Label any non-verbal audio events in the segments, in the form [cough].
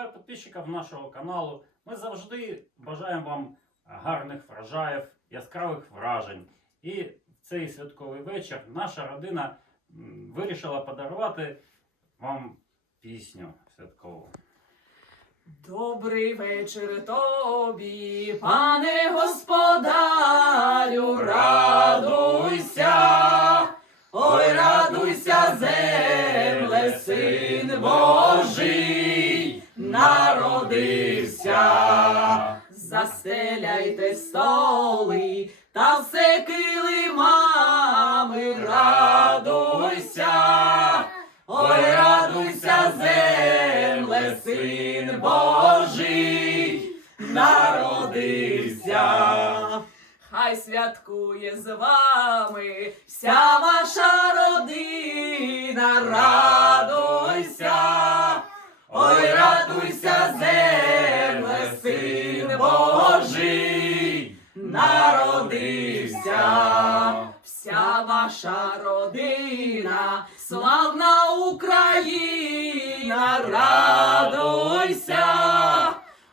Вітаю підписчиків нашого каналу. Ми завжди бажаємо вам гарних врожаїв, яскравих вражень. І в цей святковий вечір наша родина вирішила подарувати вам пісню святкову. Добрий вечір тобі, пане господарю, радуйся, ой, радуйся, земле, син Божий, Застеляйте столи та все килимами, радуйся. Ой, радуйся, земле, син Божий, народився. Хай святкує з вами вся ваша родина, радуйся. Ой, радуйся, народився. Вся ваша родина, славна Україна, радуйся,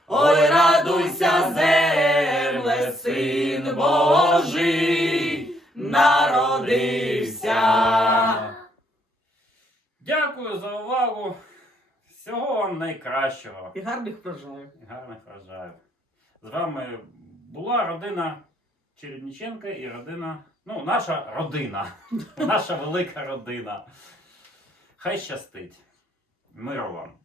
ой, радуйся, земле, син Божий, народився. Дякую за увагу. Всього вам найкращого. І гарних врожаїв. і Гарних врожаїв. З вами була родина Чередніченка і родина. Ну, наша родина. [laughs] Наша велика родина. Хай щастить. Миру вам.